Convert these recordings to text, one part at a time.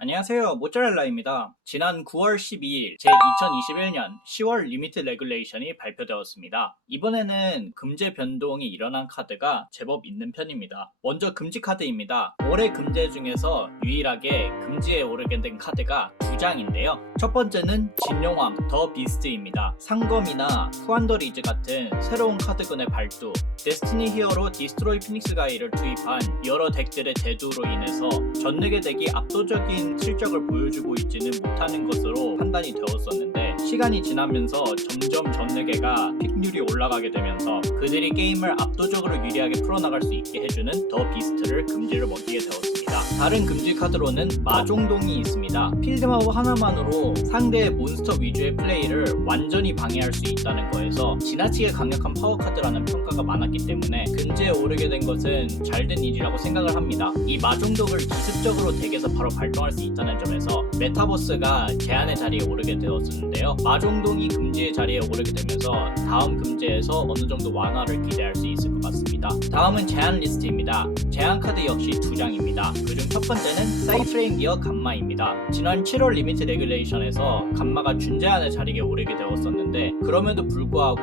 안녕하세요, 모짜렐라입니다. 지난 9월 12일 제2021년 10월 리미트 레귤레이션이 발표되었습니다. 이번에는 금제 변동이 일어난 카드가 제법 있는 편입니다. 먼저 금지 카드입니다. 올해 금제 중에서 유일하게 금지에 오르게 된 카드가 2장인데요. 첫 번째는 진용왕 더 비스트입니다. 상검이나 후안더리즈 같은 새로운 카드군의 발두, 데스티니 히어로 디스트로이 피닉스 가이를 투입한 여러 덱들의 대두로 인해서 전내계 덱이 압도적인 실적을 보여주고 있지는 못하는 것으로 판단이 되었었는데, 시간이 지나면서 점점 전내계가 픽률이 올라가게 되면서 그들이 게임을 압도적으로 유리하게 풀어나갈 수 있게 해주는 더 비스트를 금지를 먹이게 되었습니다. 다른 금지 카드로는 마종동이 있습니다. 필드마법 하나만으로 상대의 몬스터 위주의 플레이를 완전히 방해할 수 있다는 거에서 지나치게 강력한 파워 카드라는 평가가 많았기 때문에 금지에 오르게 된 것은 잘된 일이라고 생각을 합니다. 이 마종동을 기습적으로 덱에서 바로 발동할 수 있다는 점에서 메타보스가 제한의 자리에 오르게 되었었는데요. 마종동이 금지의 자리에 오르게 되면서 다음 금지에서 어느 정도 완화를 기대할 수 있을 것 같습니다. 다음은 제한 리스트입니다. 제한 카드 역시 2장입니다. 그중 첫 번째는 사이프레임 기어 감마입니다. 지난 7월 리미트 레귤레이션에서 감마가 준제한의 자리에 오르게 되었었는데, 그럼에도 불구하고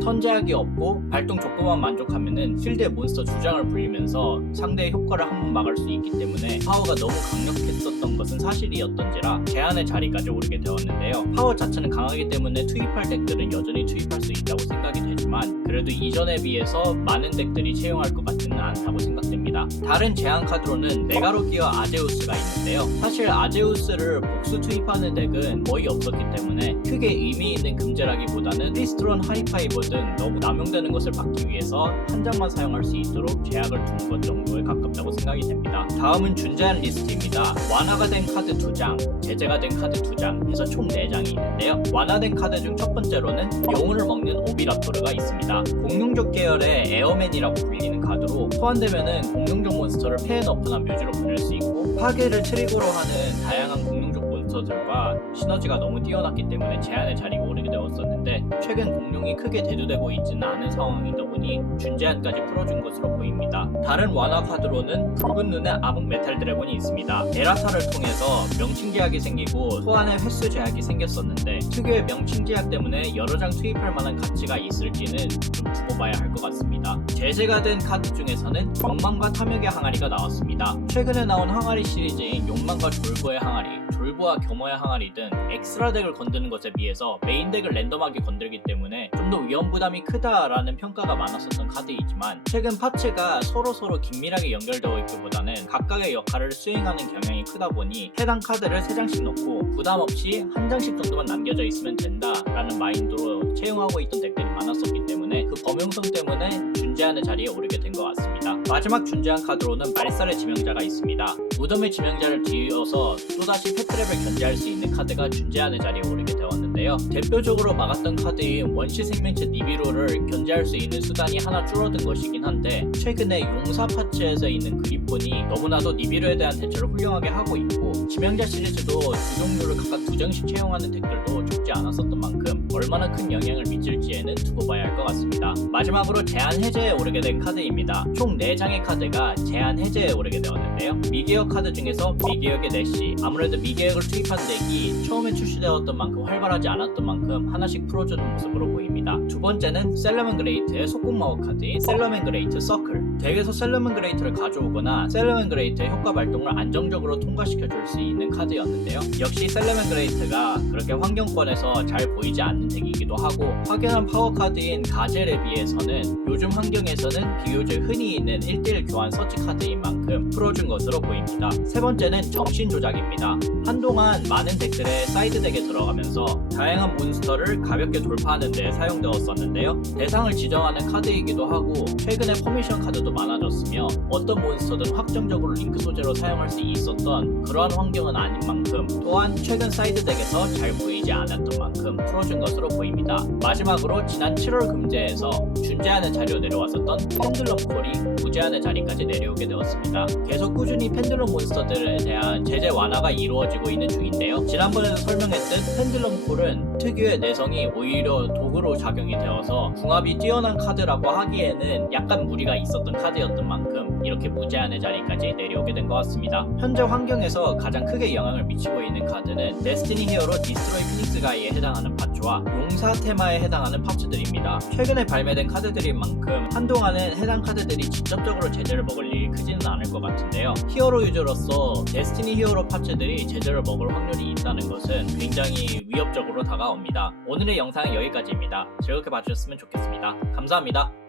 턴 제약이 없고 발동 조건만 만족하면은 필드에 몬스터 2장을 불리면서 상대의 효과를 한번 막을 수 있기 때문에 파워가 너무 강력했었던 것은 사실이었던지라 제한의 자리까지 오르게 되었는데요. 파워 자체는 강하기 때문에 투입할 덱들은 여전히 투입할 수 있다고 생각이 되지만, 그래도 이전에 비해서 많은 덱들이 채용할 것 같지는 않다고 생각됩니다. 다른 제한 카드로는 메가로기어 아제우스가 있는데요. 사실 아제우스를 복수 투입하는 덱은 거의 없었기 때문에 크게 의미 있는 금제라기보다는 트리스트론 하이파이버 등 너무 남용되는 것을 막기 위해서 한 장만 사용할 수 있도록 제약을 둔 것 정도에 가깝다고 생각이 됩니다. 다음은 준제한 리스트입니다. 완화가 된 카드 2장, 제재가 된 카드 2장 해서 총 4장이 있는데요. 완화된 카드 중 첫 번째로는 영혼을 먹는 오비라토르가 있습니다. 공룡족 계열의 에어맨이라고 불리는 카드로 소환되면은 공룡족 몬스터를 페앤어프나 묘지로 보낼 수 있고, 파괴를 트리거로 하는 다양한 공룡족 몬스터들과 시너지가 너무 뛰어났기 때문에 제한의 자리가 오르게 되었었는데, 최근 공룡이 크게 대두되고 있지는 않은 상황이다 보니 준제한까지 풀어준 것으로 보입니다. 다른 완화 카드로는 붉은 눈의 암흑 메탈 드래곤이 있습니다. 에라타를 통해서 명칭 제약이 생기고 소환의 횟수 제약이 생겼었는데, 특유의 명칭 제약 때문에 여러 장 투입할 만한 가치가 있을지는 좀 두고 봐야 할 것 같습니다. 제재가 된 카드 중에서는 욕망과 탐욕의 항아리가 나왔습니다. 최근에 나온 항아리 시리즈인 욕망과 졸보의 항아리, 졸보와 겸허의 항아리 등 엑스트라 덱을 건드는 것에 비해서 메인 덱을 랜덤하게 건들기 때문에 좀 더 위험 부담이 크다라는 평가가 많았었던 카드이지만, 최근 파츠가 서로 긴밀하게 연결되어 있기보다는 각각의 역할을 수행하는 경향이 크다 보니 해당 카드를 3장씩 넣고 부담 없이 한 장씩 정도만 남겨져 있으면 된다라는 마인드로 채용하고 있던 덱들이 많았었기 때문에 그 범용성 때문에 준제한의 자리에 오르게 된 것 같습니다. 마지막 준제한 카드로는 말살의 지명자가 있습니다. 무덤의 지명자를 뒤이어서 또다시 패트랩을 견제할 수 있는 카드가 준제한의 자리에 오르게 되었는데요. 대표적으로 막았던 카드인 원시 생명체 니비로를 견제할 수 있는 수단이 하나 줄어든 것이긴 한데, 최근에 용사 파츠에서 있는 그리폰이 너무나도 니비로에 대한 대처를 훌륭하게 하고 있고, 지명자 시리즈도 두 종류를 각각 2장씩 채용하는 덱들도 적지 않았었던 만큼 얼마나 큰 영향을 미칠지에는 두고 봐야 할 것 같습니다. 마지막으로 제한 해제에 오르게 된 카드입니다. 총 4장의 카드가 제한 해제에 오르게 되었는데요. 미개혁 카드 중에서 미개혁의 내시, 아무래도 미개혁을 투입한 덱이 처음에 출시되었던 만큼 활발하지 않았던 만큼 하나씩 풀어주는 모습으로 보입니다. 두 번째는 셀러맨 그레이트의 속공마법 카드인 셀러맨 그레이트 서클. 덱에서 셀러맨 그레이트를 가져오거나 셀러맨 그레이트의 효과 발동을 안정적으로 통과시켜줄 수 있는 카드였는데요. 역시 셀러맨 그레이트가 그렇게 환경권에서 잘 보이지 않는 덱이기도 하고, 확연한 파워 카드인 가젤에 비해서는 요즘 환경에서는 비교적 흔히 있는 1대1 교환 서치 카드인 만큼 풀어준 것으로 보입니다. 세 번째는 정신 조작입니다. 한동안 많은 덱들의 사이드 덱에 들어가면서 다양한 몬스터를 가볍게 돌파하는 데 사용되었었는데요. 대상을 지정하는 카드이기도 하고, 최근에 퍼미션 카드도 많아졌으며 어떤 몬스터든 확정적으로 링크 소재로 사용할 수 있었던 그러한 환경은 아닌 만큼, 또한 최근 사이드 덱에서 잘 보이지 않았던 만큼 풀어준 것으로 보입니다. 마지막으로 지난 7월 금제에서 준제하는 자리로 내려왔었던 펜들럼 콜이 무제한의 자리까지 내려오게 되었습니다. 계속 꾸준히 펜들럼 몬스터들에 대한 제재 완화가 이루어지고 있는 중인데요. 지난번에도 설명했듯 펜들럼 콜은 특유의 내성이 오히려 도구로 작용이 되어서 궁합이 뛰어난 카드라고 하기에는 약간 무리가 있었던 카드였던 만큼 이렇게 무제한의 자리까지 내려오게 된 것 같습니다. 현재 환경에서 가장 크게 영향을 미치고 있는 카드는 데스티니 히어로 디스트로이 피닉스 가이에 해당하는 파츠와 용사 테마에 해당하는 파츠들입니다. 최근에 발매된 카드들인 만큼 한동안은 해당 카드들이 직접적으로 제재를 먹을 일이 크지는 않을 것 같은데요. 히어로 유저로서 데스티니 히어로 파츠들이 제재를 먹을 확률이 있다는 것은 굉장히 위협적으로 다가옵니다. 오늘의 영상은 여기까지입니다. 즐겁게 봐주셨으면 좋겠습니다. 감사합니다.